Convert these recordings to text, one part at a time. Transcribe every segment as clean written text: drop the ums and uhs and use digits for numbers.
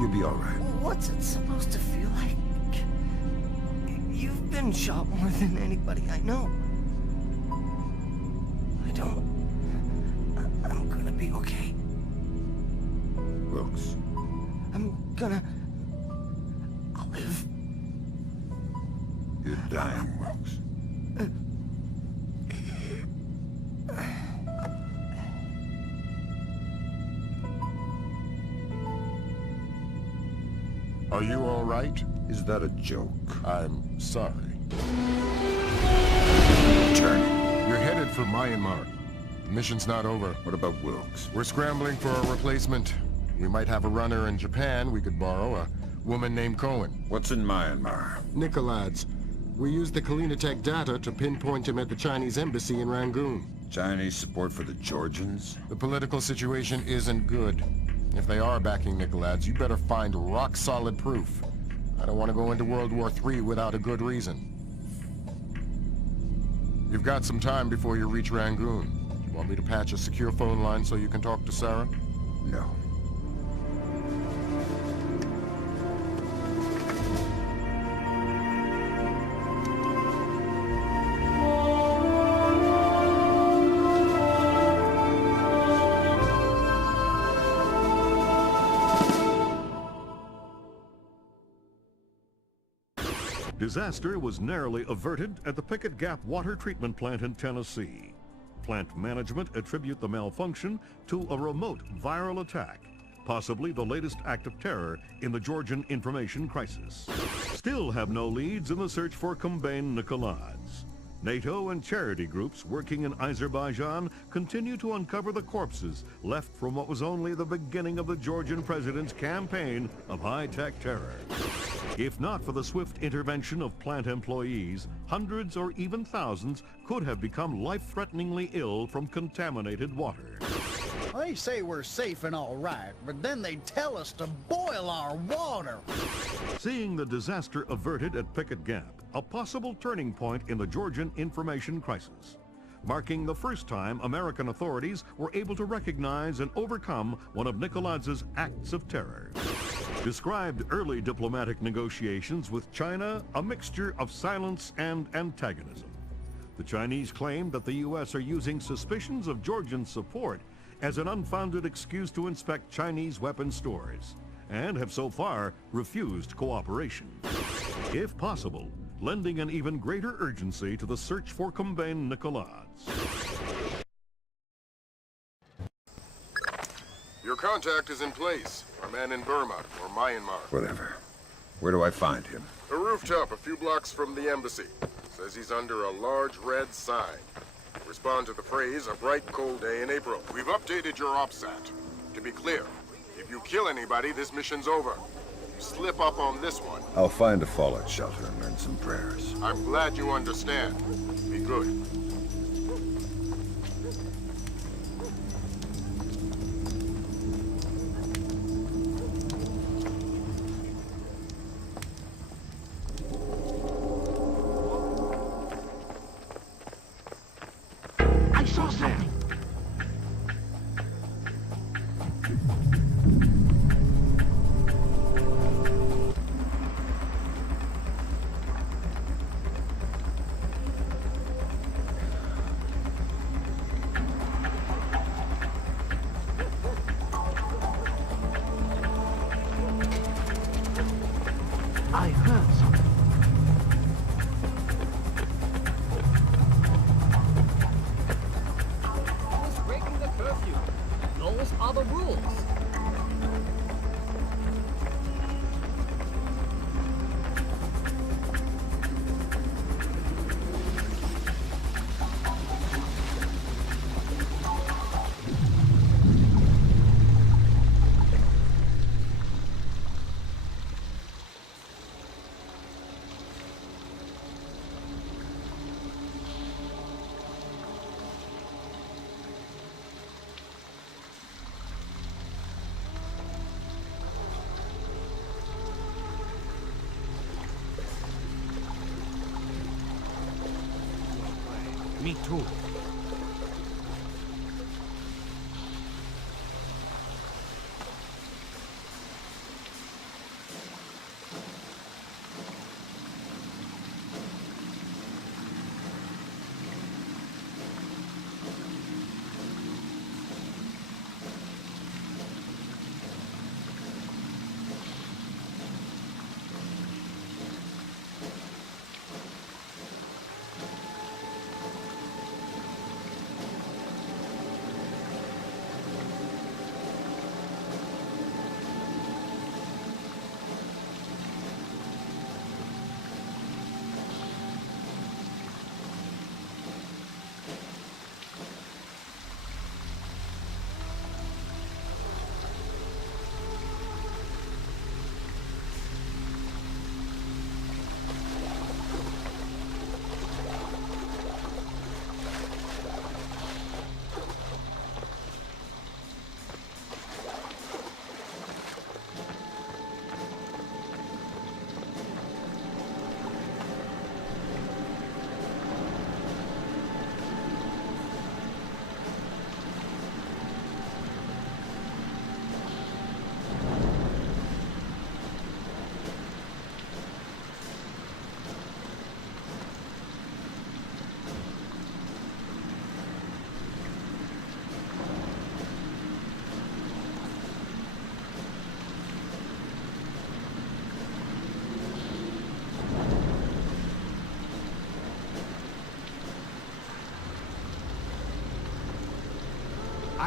You'll be all right. What's it supposed to feel like? You've been shot more than anybody I know. I'm gonna be okay. Wilkes. I'll live. You're dying, Wilkes. Are you all right? Is that a joke? I'm sorry. Turn. You're headed for Myanmar. The mission's not over. What about Wilkes? We're scrambling for a replacement. We might have a runner in Japan we could borrow, a woman named Cohen. What's in Myanmar? Nikolads. We used the Kalinatech data to pinpoint him at the Chinese embassy in Rangoon. Chinese support for the Georgians? The political situation isn't good. If they are backing Nikolads, you better find rock-solid proof. I don't want to go into World War III without a good reason. You've got some time before you reach Rangoon. You want me to patch a secure phone line so you can talk to Sarah? No. Disaster was narrowly averted at the Pickett Gap water treatment plant in Tennessee. Plant management attribute the malfunction to a remote viral attack, possibly the latest act of terror in the Georgian information crisis. Still have no leads in the search for Kumbain Nikolads. NATO and charity groups working in Azerbaijan continue to uncover the corpses left from what was only the beginning of the Georgian president's campaign of high-tech terror. If not for the swift intervention of plant employees, hundreds or even thousands could have become life-threateningly ill from contaminated water. They say we're safe and all right, but then they tell us to boil our water. Seeing the disaster averted at Pickett Gap, a possible turning point in the Georgian information crisis, marking the first time American authorities were able to recognize and overcome one of Nikolads' acts of terror. Described early diplomatic negotiations with China a mixture of silence and antagonism. The Chinese claimed that the U.S. are using suspicions of Georgian support as an unfounded excuse to inspect Chinese weapon stores, and have so far refused cooperation. If possible, lending an even greater urgency to the search for Kumbain Nikolads. Your contact is in place. Our man in Burma, or Myanmar. Whatever. Where do I find him? A rooftop a few blocks from the embassy. Says he's under a large red sign. Respond to the phrase, a bright cold day in April. We've updated your OPSAT. To be clear, if you kill anybody, this mission's over. You slip up on this one. I'll find a fallout shelter and learn some prayers. I'm glad you understand. Be good. I saw something. I heard something. Who's breaking the curfew? Those are the rules. Me too.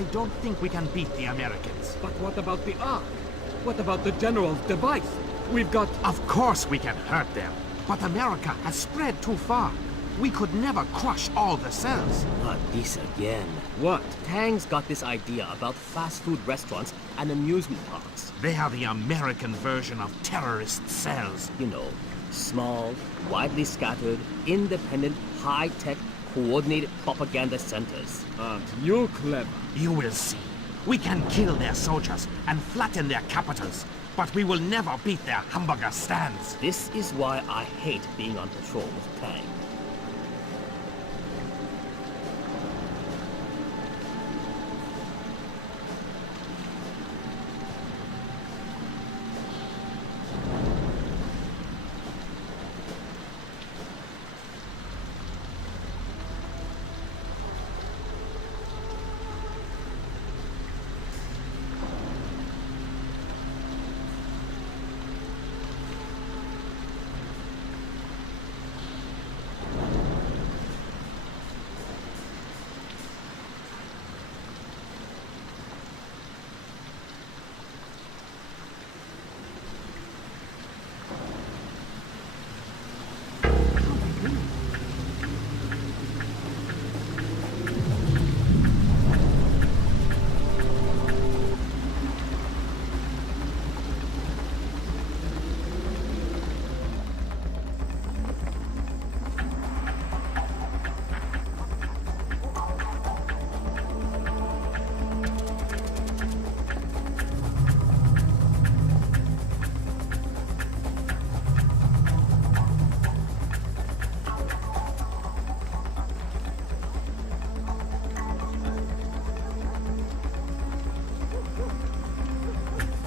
I don't think we can beat the Americans. But what about the Ark? What about the General's device? We've got... Of course we can hurt them, but America has spread too far. We could never crush all the cells. Not this again. What? Tang's got this idea about fast food restaurants and amusement parks. They are the American version of terrorist cells. You know, small, widely scattered, independent, high-tech, coordinated propaganda centers. Aren't you clever? You will see. We can kill their soldiers and flatten their capitals, but we will never beat their hamburger stands. This is why I hate being on patrol with Tang.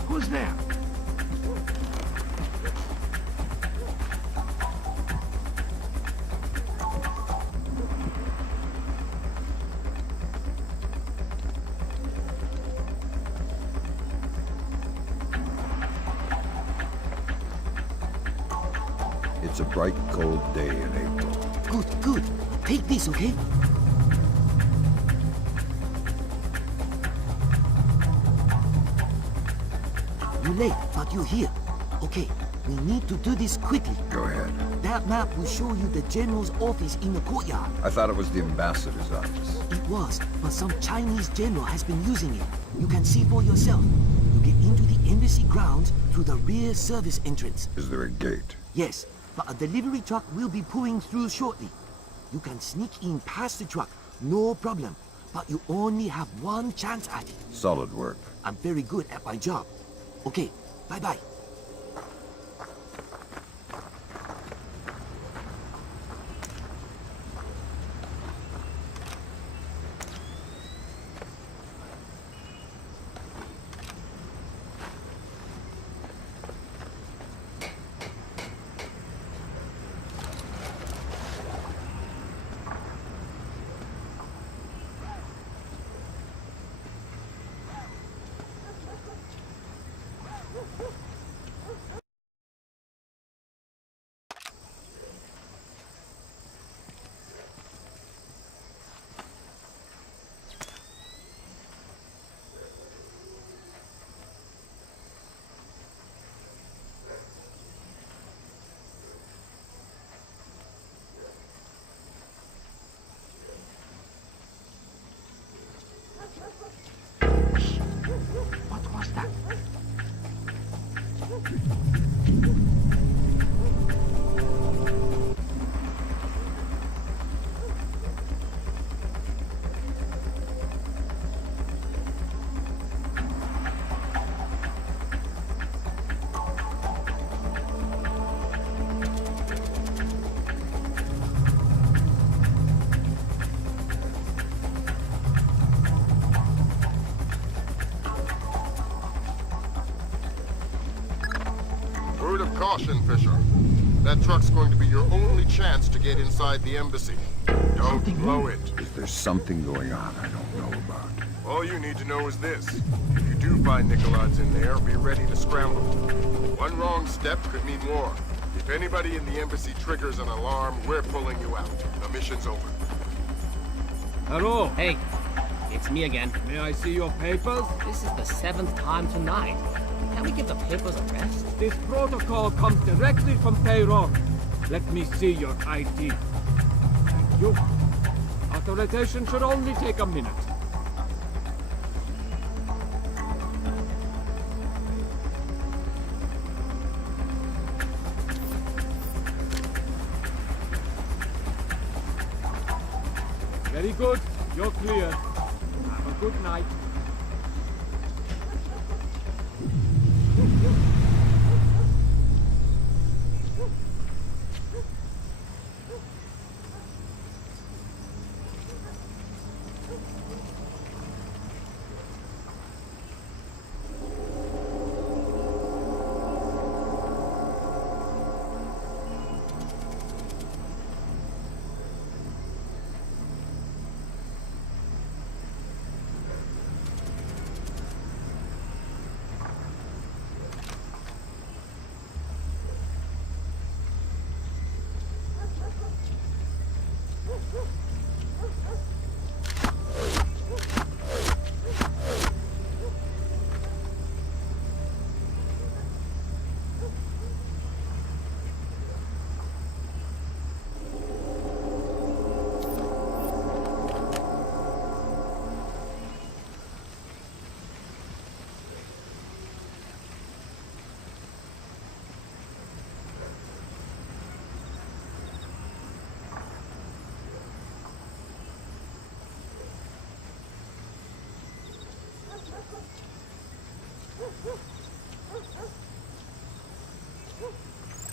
Who's there? It's a bright, cold day in April. Good, good. Take this, okay? You're late, but you're here. Okay, we need to do this quickly. Go ahead. That map will show you the General's office in the courtyard. I thought it was the ambassador's office. It was, but some Chinese general has been using it. You can see for yourself. You get into the embassy grounds through the rear service entrance. Is there a gate? Yes, but a delivery truck will be pulling through shortly. You can sneak in past the truck, no problem. But you only have one chance at it. Solid work. I'm very good at my job. Okay, bye-bye. What was that? Word of caution, Fisher. That truck's going to be your only chance to get inside the embassy. Don't blow it. Is there something going on I don't know about? All you need to know is this. If you do find Nicolads in there, be ready to scramble. One wrong step could mean war. If anybody in the embassy triggers an alarm, we're pulling you out. The mission's over. Hello. Hey, It's me again. May I see your papers? This is the 7th time tonight. Can we give the papers a rest? This protocol comes directly from payroll. Let me see your ID. Thank you. Authorization should only take a minute. Very good. You're clear. Have a good night.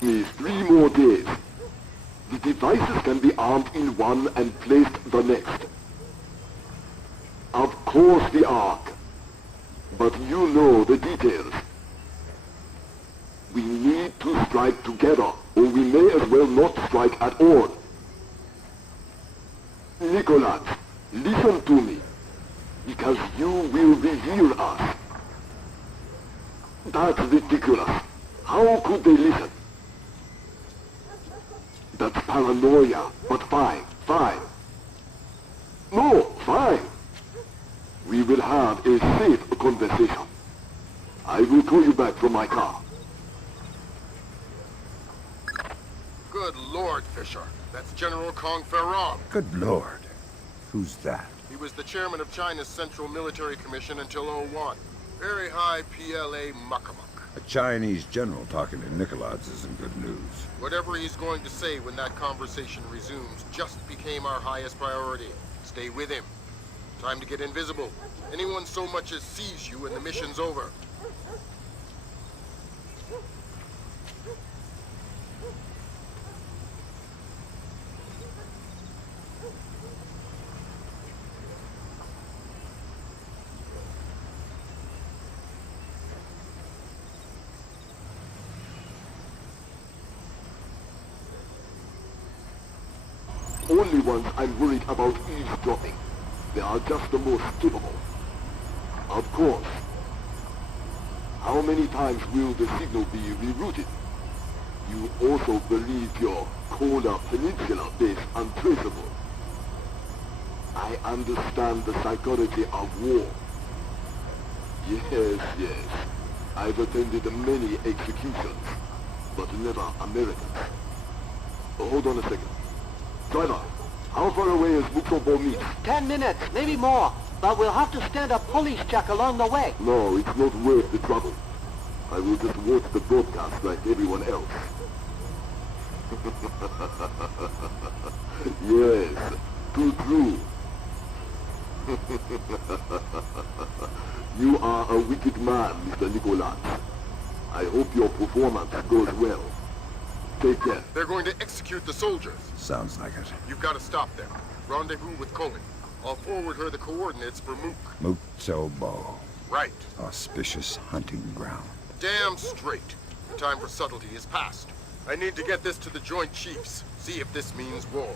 Me 3 more days. The devices can be armed in one and placed the next. Of course the Ark. But you know the details. We need to strike together, or we may as well not strike at all. Nicholas, listen to me, because you will reveal us. That's ridiculous. How could they listen? That's paranoia, but fine, fine. No, fine. We will have a safe conversation. I will call you back from my car. Good Lord, Fisher. That's General Kong Ferrong. Good lord. Who's that? He was the chairman of China's Central Military Commission until '01. Very high PLA muckamuck. A Chinese general talking to Nicolaides isn't good news. Whatever he's going to say when that conversation resumes just became our highest priority. Stay with him. Time to get invisible. Anyone so much as sees you and the mission's over. Only ones I'm worried about eavesdropping. They are just the most capable. Of course. How many times will the signal be rerouted? You also believe your Kola Peninsula base untraceable. I understand the psychology of war. Yes, yes. I've attended many executions, but never Americans. Hold on a second. Driver, how far away is Muksobo meet? 10 minutes, maybe more. But we'll have to stand a police check along the way. No, it's not worth the trouble. I will just watch the broadcast like everyone else. Yes, too true. You are a wicked man, Mr. Nicholas. I hope your performance goes well. Take care. They're going to execute the soldiers. Sounds like it. You've got to stop them. Rendezvous with Cohen. I'll forward her the coordinates for Mook. Muksobo. Right. Auspicious hunting ground. Damn straight. The time for subtlety is past. I need to get this to the Joint Chiefs. See if this means war.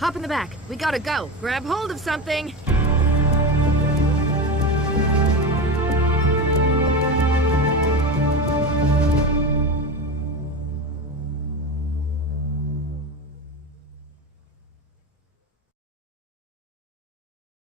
Hop in the back. We gotta go. Grab hold of something.